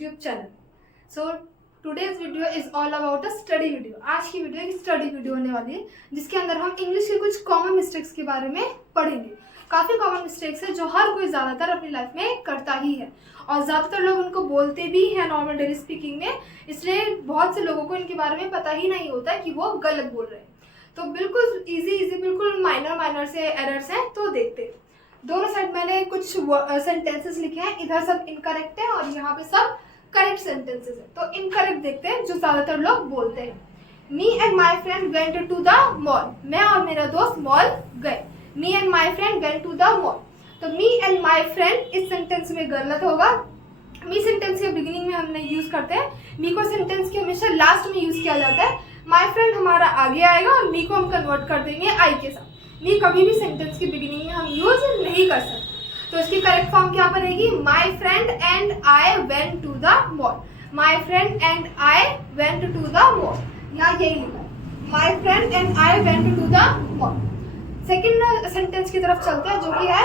YouTube channel. So today's video is all about a study video. आज की video एक study video होने वाली है जिसके अंदर हम इंग्लिश के कुछ कॉमन मिस्टेक्स के बारे में पढ़ेंगे। काफ़ी कॉमन मिस्टेक्स है जो हर कोई ज़्यादातर अपनी लाइफ में करता ही है और ज़्यादातर लोग उनको बोलते भी हैं नॉर्मल डेली स्पीकिंग में, इसलिए बहुत से लोगों को इनके बारे में पता ही नहीं होता है कि वो गलत बोल रहे हैं। तो बिल्कुल इजी बिल्कुल माइनर से एरर्स हैं, तो देखते हैं। दोनों साइड मैंने कुछ सेंटेंसेस लिखे हैं, इधर सब इनकरेक्ट है और यहाँ पे सब करेक्ट सेंटेंसेस है। तो इनकरेक्ट देखते हैं जो ज्यादातर लोग बोलते हैं। Me and my friend went to the mall. मैं और मेरा दोस्त मॉल गए। Me and my friend went to the mall. तो मी एंड माई फ्रेंड इस सेंटेंस में गलत होगा। मी सेंटेंस के बिगिनिंग में हम नहीं यूज करते हैं। मी को सेंटेंस के हमेशा लास्ट में यूज किया जाता है। माई फ्रेंड हमारा आगे आएगा और मी को हम कन्वर्ट कर देंगे आई के साथ। मी कभी भी सेंटेंस की बिगिनिंग में हम यूज नहीं कर सकते। तो इसकी करेक्ट फॉर्म क्या बनेगी? My friend and I went to the mall. My friend and I went to the mall, यहाँ यही लिखा है, my friend and I went to the mall. Second sentence की तरफ चलते हैं जो कि है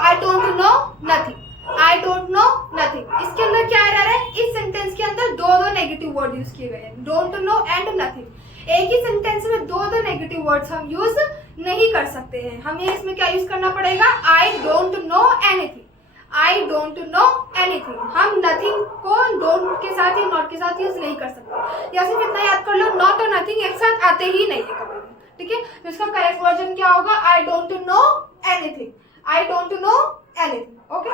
I don't know nothing. I don't know nothing. इसके अंदर क्या एरर है? इस सेंटेंस के अंदर दो नेगेटिव वर्ड यूज किए गए हैं, डोंट नो एंड नथिंग। एक ही सेंटेंस में दो नेगेटिव वर्ड्स हम यूज नहीं कर सकते हैं। हमें इसमें क्या यूज करना पड़ेगा? आई don't know anything. I don't know anything. हम नथिंग को डोंट के साथ या नॉट के साथ यूज नहीं कर सकते। या सिर्फ इतना याद कर लो, नॉट और नथिंग एक साथ आते ही नहीं है कभी, ठीक है। तो इसका करेक्ट वर्जन क्या होगा? आई don't know anything. I don't know anything. Okay,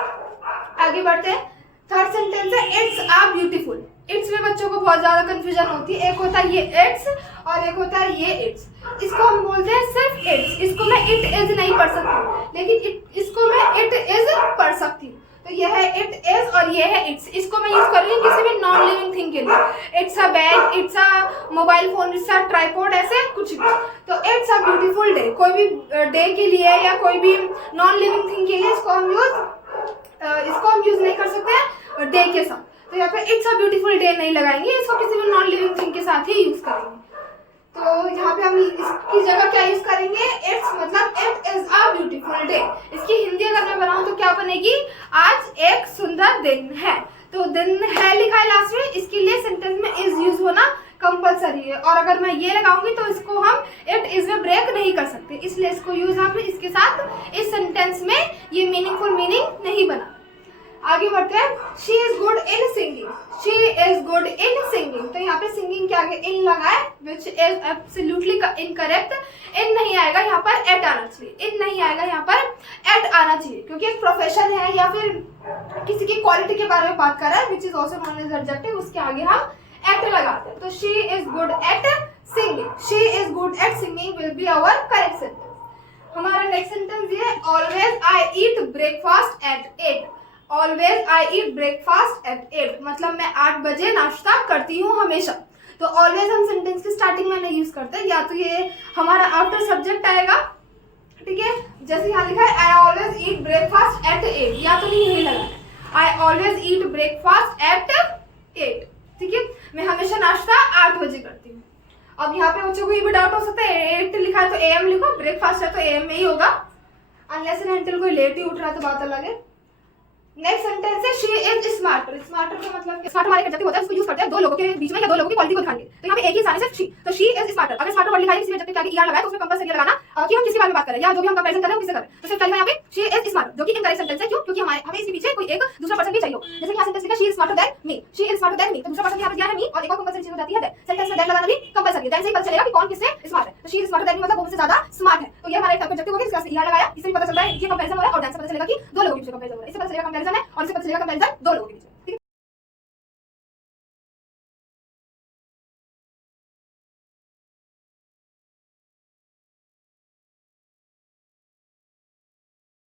आगे बढ़ते हैं। थर्ड सेंटेंस है इट्स आ ब्यूटीफुल। इट्स में बच्चों को बहुत ज्यादा कंफ्यूजन होती है। एक होता है ये इट्स और एक होता है ये इट्स। इसको हम बोलते हैं सिर्फ इट्स। इसको मैं इट इज नहीं पढ़ सकती, लेकिन इसको मैं इट इज पढ़ सकती हूँ। तो यह है इट इज और ये है इट्स। इसको मैं यूज कर रही हूँ किसी भी नॉन लिविंग थिंग के लिए। It's a bag, it's a mobile phone, it's a tripod, ऐसे कुछ भी। तो इट्स अ ब्यूटीफुल डे, कोई भी डे के लिए या कोई भी नॉन लिविंग थिंग के लिए इसको हम यूज नहीं कर सकते हैं डे के साथ। तो यहाँ पे इट्स अ ब्यूटीफुल डे नहीं लगाएंगे, इसको किसी भी नॉन लिविंग थिंग के साथ ही यूज करेंगे। तो यहाँ पे हम इसकी जगह क्या यूज करेंगे? इट्स मतलब it is a beautiful day. इसकी हिंदी अगर मैं बनाऊं तो क्या बनेगी? आज एक सुंदर दिन है। तो दिन है लिखा है लास्ट में, इसके लिए सेंटेंस में इज यूज होना कंपलसरी है। और अगर मैं ये लगाऊंगी तो इसको हम इट इज में ब्रेक नहीं कर सकते, इसलिए इसको यूज हम इसके साथ इस सेंटेंस में ये मीनिंगफुल मीनिंग नहीं बना। आगे बढ़ते हैं। She is good in singing. She is good in singing. तो यहाँ पे सिंगिंग के आगे इन लगा है, विच इज एब्सोल्युटली इनकरेक्ट। इन नहीं आएगा यहाँ पर, एट आना चाहिए। इन नहीं आएगा यहाँ पर, एट आना चाहिए, क्योंकि एक प्रोफेशन है या फिर किसी की क्वालिटी के बारे में बात कर रहा है, which is also known as adjective, उसके आगे हम एट लगाते हैं। तो she is good at singing. She is good at singing will be our correct sentence. हमारा नेक्स्ट सेंटेंस ये है always I eat breakfast at 8। Always I eat breakfast at 8 मतलब मैं 8 बजे नाश्ता करती हूँ हमेशा। तो ऑलवेज हम सेंटेंस की स्टार्टिंग में नहीं यूज करते, या तो ये हमारा आफ्टर सब्जेक्ट आएगा, ठीक है। जैसे यहाँ लिखा है I always eat breakfast at 8, या तो नहीं लगाना है, I always eat breakfast at 8, ठीक है। मैं हमेशा नाश्ता 8 बजे करती हूँ। अब यहाँ पे बच्चों को ये भी डाउट हो सकता है, 8 लिखा है तो AM लिखो, ब्रेकफास्ट है तो AM में ही होगा, अनलेस एंड अनटिल कोई लेट ही उठ रहा है तो बात अलग है। नेक्स्ट सेंटेंस है शी इज स्मार्टर। स्मार्टर का मतलब स्मार्ट हमारे एडजेक्टिव होता है, उसको यूज करते हैं दो लोगों के बीच में या दो लोगों की क्वालिटी को दिखाने के। तो यहाँ पे एक ही इंसान है सिर्फ शी, तो शी इज स्मार्टर। अगर स्मार्टर वर्ड लिखा है किसी एडजेक्टिव के आगे ईआर लगाए तो उसमें कंपलसरी लगाना कि हम किसी बारे में बात कर रहे हैं या जो भी हम कंपैरिजन कर रहे हैं किससे कर रहे हैं। तो सिर्फ लिखा यहाँ पे शी इज स्मार्टर, जो कि इनकरेक्ट सेंटेंस है। क्यों? क्योंकि हमें इसके पीछे कोई एक दूसरा पर्सन भी चाहिए। जैसे यहाँ सेंटेंस लिखा she is smarter than me. She is smarter than me, तो दूसरा पर्सन यहाँ पे क्या है? मी, और एक और कंपलसरी चीज हो जाती है देन। सेंटेंस में देन लगाना भी कंपलसरी है, देन से ही पता चलेगा कि कौन किससे स्मार्ट है। तो she is smarter than me मतलब वो मुझसे ज्यादा स्मार्ट है। तो ये हमारा एक ऑब्जेक्टिव हो गया, इसका ईआर लगाया, इससे भी पता चलता है ये कंपैरिजन हो रहा है, और देन से पता चलेगा कि दो लोगों के बीच में कंपैरिजन हो रहा है। इससे पता चलेगा कंपैरिजन है और इससे पता चलेगा कंपैरिजन दो लोगों के